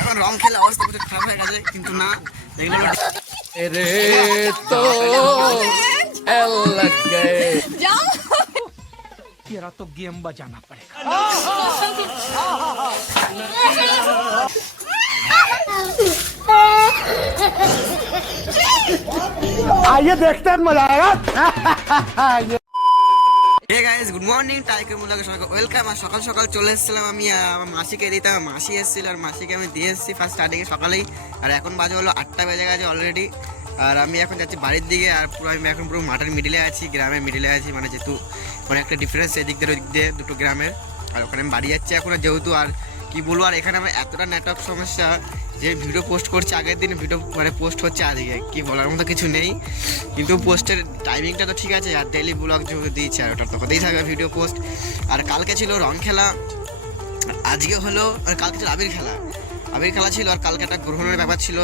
এখন রং খেলে অবস্থা পুরো খারাপ হয়ে গেছে, কিন্তু না এগুলো रे तो लग गए तेरा तो गेम बजाना पड़ेगा। आइए देखते हैं मजा आएगा। Hey guys, good morning. টাইকের মুলাকে সবাইকে ওয়েলকাম। আর সকাল সকাল চলে এসেছিলাম আমি আমার মাসিকে দিতে। আমার মাসি এসেছিল আর মাসিকে আমি দিয়ে এসেছি ফার্স্ট স্টার্টিংয়ে সকালেই। আর এখন বাজে হলো 8টা বেজে গেছে অলরেডি। আর আমি এখন যাচ্ছি বাড়ির দিকে। আর পুরো আমি এখন পুরো মাঠের মিডিলে আছি, গ্রামের মিডিলে আছি, মানে যেহেতু মানে একটা ডিফারেন্স এদিক দিয়ে ওই দিক দিয়ে দুটো গ্রামের। আর ওখানে আমি বাড়ি যাচ্ছি এখন। যেহেতু আর কি বলবো, আর এখানে আমার এতটা নেটওয়ার্ক সমস্যা যে ভিডিও পোস্ট করছে আগের দিন, ভিডিও মানে পোস্ট হচ্ছে আজকে, কি বলার মতো কিছু নেই। কিন্তু পোস্টের টাইমিংটা তো ঠিক আছে, আর ডেইলি ব্লগ যেহেতু দিয়েছে আর ওটা তো হতেই থাকবে ভিডিও পোস্ট। আর কালকে ছিল রং খেলা, আজকে হলো, আর কালকে ছিল আবির খেলা ছিল। আর কালকে একটা গ্রহণের ব্যাপার ছিল,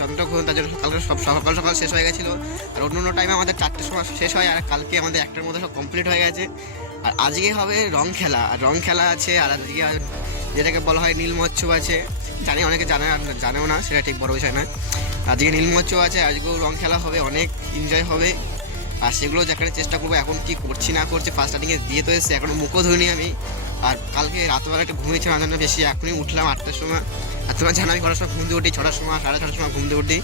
চন্দ্রগ্রহণ, তার জন্য কালকে সব সকাল সকাল শেষ হয়ে গেছিলো। আর অন্য টাইমে আমাদের 4টের সময় শেষ হয়, আর কালকে আমাদের 1টার মধ্যে সব কমপ্লিট হয়ে গেছে। আর আজকে হবে রং খেলা, আর রং খেলা আছে। আর আজকে যেটাকে বলা হয় নীল মহোৎসব আছে, জানি অনেকে জানেও না, সেটা ঠিক বড় বিষয় না। আজকে নীল মহোৎসব আছে, আজকেও রং খেলা হবে, অনেক এনজয় হবে। আর সেগুলো দেখার চেষ্টা করবো। এখন কি করছি না করছি, ফার্স্ট স্টার্টিংয়ে দিয়ে তো এসেছে, এখনও মুখও ধুইনি আমি। আর কালকে রাতবেলা একটু ঘুমিয়েছিলাম না বেশি, এখনই উঠলাম 8টার সময়। আর তোমার জানো আমি কটার সময় ঘুম দিয়ে উঠি, 6টার সময় 6:30টার সময় ঘুম দিয়ে উঠি,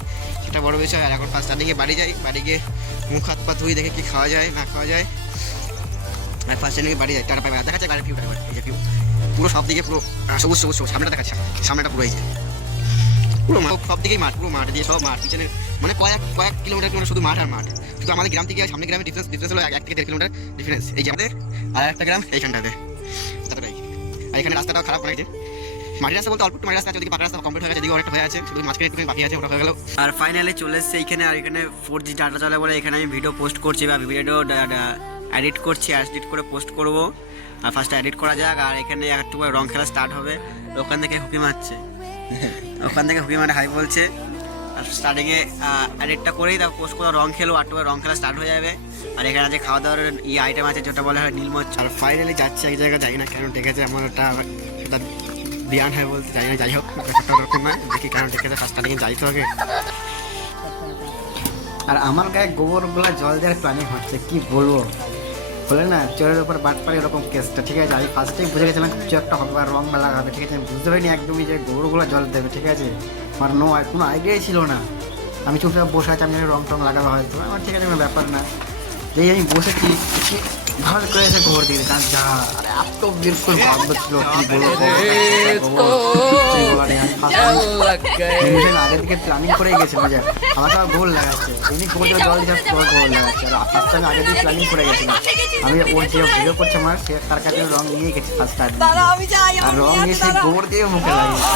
সেটা বড় বিষয়। আর এখন ফার্স্ট স্টার্টিংয়ে বাড়ি যাই, বাড়ি গিয়ে মুখ হাত পা ধুই, দেখে কি খাওয়া যায় না খাওয়া যায়। আর ফার্স্ট স্টার্টিংয়ে বাড়ি যাই, টাটা পাই দেখা যাচ্ছে গাড়ির ভিউটা, এই যে ভিউ পুরো সব দিকে পুরো সবুজ সবুজ সবুজ, সামনেটা দেখাচ্ছে, সামনেটা পুরো এই যে পুরো সব দিকেই মাঠ, পুরো মাঠ দিয়ে সব মাঠ, পিছনে মানে কয়েক কিলোমিটার শুধু মাঠ আর মাঠ। শুধু আমাদের গ্রাম থেকে সামনে গ্রামের ডিফারেন্স হলো 1 থেকে 1.5 কিলোমিটার ডিফারেন্স। এই যে আমাদের আর একটা গ্রাম এইখানটাতে, এতটাই। আর এখানে রাস্তাটাও খারাপ হয়ে গেছে, মাটির রাস্তা বলতে অল্প একটু মাটির রাস্তা আছে, ওদিকে পাকা রাস্তা কমপ্লিট হয়ে গেছে, এদিকে অনেকটা হয়ে আছে, শুধু মাঝখানে একটু বাকি আছে, ওটা হয়ে গেল। আর ফাইনালি চলে এসেছে এইখানে। আর এখানে 4G ডাটা চলে বলে এখানে আমি ভিডিও পোস্ট করছি বা ভিডিও এডিট করছি, এডিট করে পোস্ট করবো। আর ফার্স্টে এডিট করা যাক। আর এখানে একটু করে রং খেলা স্টার্ট হবে, ওখান থেকে হুকি মারছে, ওখান থেকে হুকি মারে হাই বলছে। আর স্টার্টিংয়ে এডিটটা করেই তারপর পোস্ট করে রং খেলো, আর রং খেলা স্টার্ট হয়ে যাবে। আর এখানে আছে খাওয়া দাওয়ার আইটেম আছে, যেটা বলা হয় নীলমচ। আর ফাইনালি যাচ্ছে এক জায়গায়, যাই না কেন ডেকেছে, এমন একটা বিয়ান হয় বলতে যাই না, যাই হোক ওরকম নয়, দেখি কেন ডেকেছে, ফার্স্ট স্টার্টিংয়ে যাই তো আগে। আর আমার গায়ে গোবরগুলা জল দেওয়ার প্ল্যানিং হচ্ছে, কি বলবো, বলে না চোরের উপর বাট পারে এরকম কেসটা। ঠিক আছে, আমি ফার্স্টেই বুঝে গেছিলাম কিছু একটা হবে আর রং মেলা হবে। ঠিক আছে, আমি বুঝতে পারিনি একদমই যে গোবরগুলো জল দেবে। ঠিক আছে, আমার কোনো আইডিয়াই ছিল না। আমি চুপচাপ বসে আছি, আমি রং টং লাগাবো হয়তো, আমার ঠিক আছে কোনো ব্যাপার না। যেই আমি বসেছি ভালো করে এসে গোবর দিয়ে দিতাম, যা এত বিলকুল ভালো ছিল, কি বলবো। আগের দিকে প্ল্যানিং করে গেছিল যে আমাকে আমার গোল লাগাচ্ছে, এমনি গোবর জল দিয়ে গোবর লাগাচ্ছে। আর ফার্স্ট আমি আগের দিকে প্ল্যানিং করে গেছিলাম, আমি ওর যে ভিডিও করছে আমার, সে তার কাছে রং নিয়ে গেছি ফার্স্ট টাইম। আর রং নিয়ে সেই গোবর দিয়ে মুখে লাগিয়েছে,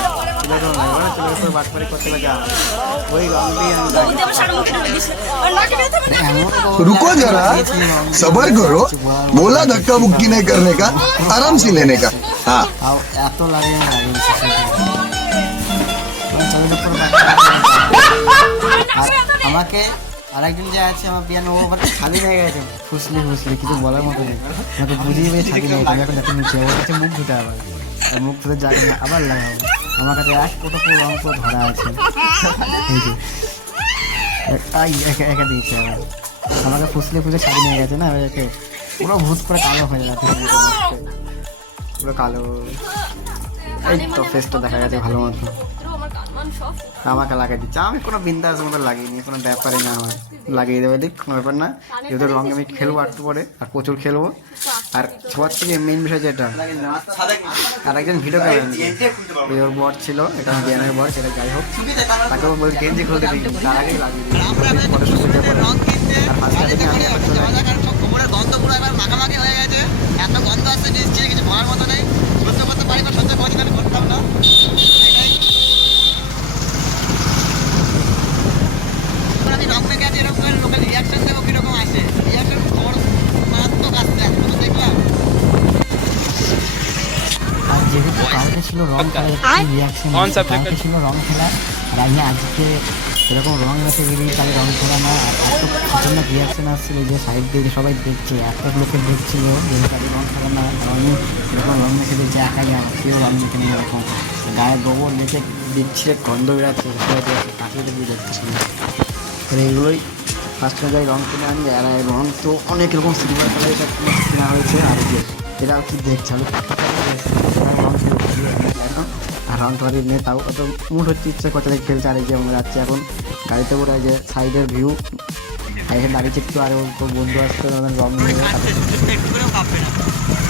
চোখের উপর বাট করে করতে যা ওই রং দিয়ে रुको जरा सबर करो, बोला धक्का मुक्की नहीं करने का, आराम से लेने का। हाँ এত লাগে আমাকে আরেকজন যে আছে আমার পিয়ানো, ও মানে ছাদি হয়ে গেছে, ফুসলি কিছু বলার মতো নেই, আমাকে বুঝিয়ে বুঝে ছাদি নিয়ে গেছে। এখন যাতে নিচে ওর কাছে মুখ ধুতে আবার, মুখ ধুতে যাবে না, আবার লাগাবো। আমার কাছে এক ফটো পুরো রং পুরো ধরা আছে, এই যে একা দিয়েছে আবার, আমাকে ফুসলে ছাদি নিয়ে গেছে না, ওকে পুরো ভূত করে কালো হয়ে যাচ্ছে, পুরো কালো। এই তো ফেসটা দেখা গেছে ভালো মতো, আমাকে লাগিয়ে দিচ্ছে। আমি কোনো বিন্দাস মতো লাগিয়ে কোনো ব্যাপারই না, আমার লাগিয়ে দেবে দিক, কোনো ব্যাপার না। যেহেতু রঙ আমি খেলবো একটু পরে, আর প্রচুর খেলবো। আর সবার থেকে মেন বিষয় যেটা, আর একজন ভিডিও করেন, ওর বর ছিল, এটা আমার বিয়ানের বর, সেটা যাই হোক, তাকে বলি গেঞ্জি খুলতে দিই, তার আগেই লাগিয়ে দিই। পরে সুবিধা করে আর ফার্স্ট থেকে আমি গন্ধ পুরো এবার মাখামাখি হয়ে গেছে, এত গন্ধ আসছে নিশ্চয়ই কিছু বলার মতো নেই, সহ্য করতে পারি বা সহ্য করতে আমি করতাম না। আমি রং মেখে আছি, এরকম করে লোকের রিয়াকশন দেবো, কিরকম আসে রিয়াকশন, খবর মারাত্মক আসছে, এখন দেখলাম। আর যেহেতু কালকে ছিল রং খেলা, কালকে ছিল রং খেলা, আর আমি আজকে সেরকম রং মেখে বেরিয়ে তাহলে রং খেলা না। আর এত খতরনাক রিয়াকশন আসছিল যে সাইড দিয়ে সবাই দেখছে, এত লোকে দেখছিল যে তাদের রং খেলা না, আমি এরকম রং মেখে দিয়েছি, একাই আমার কেউ রং মেখে নিয়ে এরকম গায়ে গোবর লেখে বিচ্ছিরে গন্ধ বেড়াচ্ছে কাঠের দিয়ে দেখতেছি না। এগুলোই ফার্স্টে যাই রং কিনে আনি, আর রং তো অনেক রকম সিলভার কালারের কেনা হয়েছে। আর এটা কি দেখছে এখন, আর রং খালি নেই তাও কত মুড হচ্ছে, ইচ্ছে কত খেলছে। আর এই যে আমরা যাচ্ছি এখন গাড়িতে করে, যে সাইডের ভিউ এখানে দাঁড়িয়েছে একটু, আর বন্ধু আসছে রং নিয়ে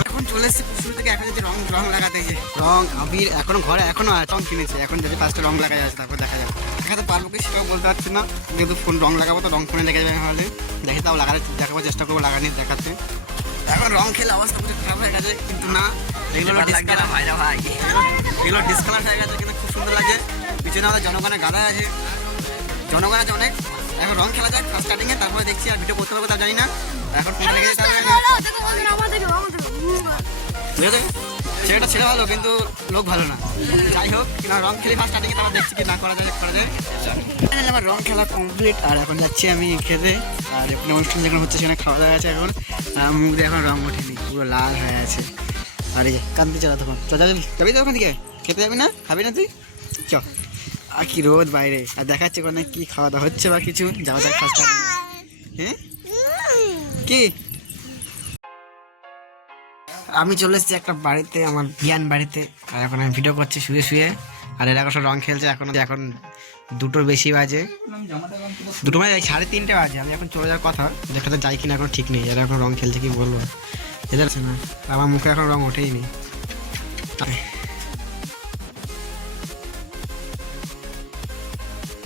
এখন চলে এসেছি শুরু থেকে এখন যদি রং লাগাতে, যে রং আবির এখনো ঘরে এখনো রং কিনেছে, এখন যদি ফার্স্টে রং লাগা যাচ্ছে তারপর দেখা যাবে। দেখাতে পারবো কি সেটাও বলতে পারছি না, যেহেতু ফোন রং লাগাবো তো রং ফোনে লেগে যাবে, তাহলে দেখে তাও লাগাতে দেখাবার চেষ্টা করবো, লাগানি দেখাতে। এখন রং খেলে অবস্থা পুরো খারাপ হয়ে গেছে, কিন্তু না এগুলো ডিসকালার হয়ে গেছে, কিন্তু খুব সুন্দর লাগে। পিছনে আমাদের জনগণের গাদা আছে, জনগণ আছে অনেক। এখন রং খেলা যায় ফার্স্ট স্টার্টিংয়ে, তারপরে দেখছি আর ভিডিও করতে পারবো তা জানি না। এখন ফোনটা লেগে যেতে হবে না, ছেলেটা ছেলে ভালো কিন্তু লোক ভালো না। যাই হোক কিনা রং খেলে ফার্স্ট স্টার্টিংয়ে, তারপর দেখছি কি না করা যায় করা যায়। আমার রং খেলা কমপ্লিট, আর এখন যাচ্ছি আমি খেতে। আর এখন অনুষ্ঠান যেখানে হচ্ছে সেখানে খাওয়া দাওয়া আছে। এখন মুখ দিয়ে এখন রং ওঠেনি, পুরো লাল হয়ে আছে। আর এই যে কান্তি চলা তখন যাবি তো ওখান থেকে খেতে যাবি না, খাবি না তুই চ। আর কি রোদ বাইরে, আর দেখাচ্ছে ওখানে কি খাওয়া দাওয়া হচ্ছে বা কিছু। যাওয়া যাক ফার্স্ট হ্যাঁ কি। আমি চলে এসেছি একটা বাড়িতে, আমার বিয়ান বাড়িতে। আর এখন আমি ভিডিও করছি শুয়ে শুয়ে, আর এরা সব রং খেলছে। এখন 2টোর বেশি বাজে, 2টো মানে 3:30 বাজে। আমি এখন চলে যাওয়ার কথা, দেখাতে যাই কিনা এখন ঠিক নেই। এরা এখন রং খেলছে, কি বলবো এদের না, আমার মুখে এখন রং ওঠেই নি।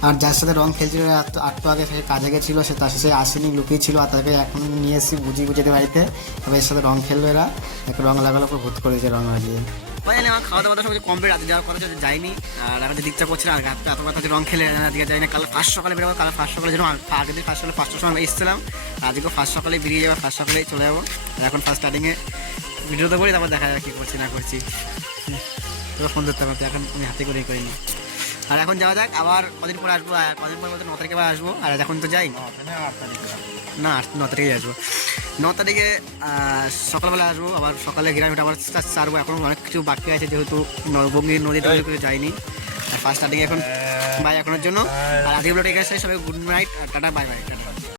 আর যার সাথে রং খেলছিল একটু আগে সে কাজে গেছিলো, সে তার সাথে আসেনি, লুকিয়ে ছিল। আর তাকে এখন নিয়ে এসেছি বুঝিয়ে বাড়িতে। তবে এর সাথে রং খেললো, এরা একটু রং লাগালো, ভূত করেছে রং লাগিয়ে। আমার খাওয়া দাওয়া সব কমপ্লিট, রাতে যাওয়ার কথা যাইনি। আর আমাদের ইচ্ছা করছে না, আর রাতে এত কথা রং খেলে আজকে যাই না। কাল ফার্স্ট সকালে বেরোবো, কাল ফার্স্ট সকালে যেন আগের দিন ফার্স্ট সকালে 5টার সময় এসেছিলাম, আজকেও ফার্স্ট সকালে বেরিয়ে যাবো, ফার্স্ট সকালেই চলে যাবো। আর এখন ফার্স্ট স্টার্টিংয়ে ভিডিও তো করি, তারপর দেখা যাবে কী করছি না করছি। তোর ফোন ধরতে পারতো, এখন আমি হাতে করেই করিনি। আর এখন যাওয়া যাক, আবার কদিন পরে আসবো, কদিন পরে বলতে 9 তারিখে আবার আসবো। আর এখন তো যাই না, 9 তারিখে আসবো। 9 তারিখে সকালবেলা আসবো, আবার সকালে গ্রামে আবার ছাড়বো। এখন অনেক কিছু বাকি আছে, যেহেতু নবগঙ্গির নদী টদী করে যাইনি। আর ফার্স্ট স্টার্টিং এখন বাই এখনের জন্য। আর আজকে ভিডিওটা এখানে সবাই good night, tata, bye bye.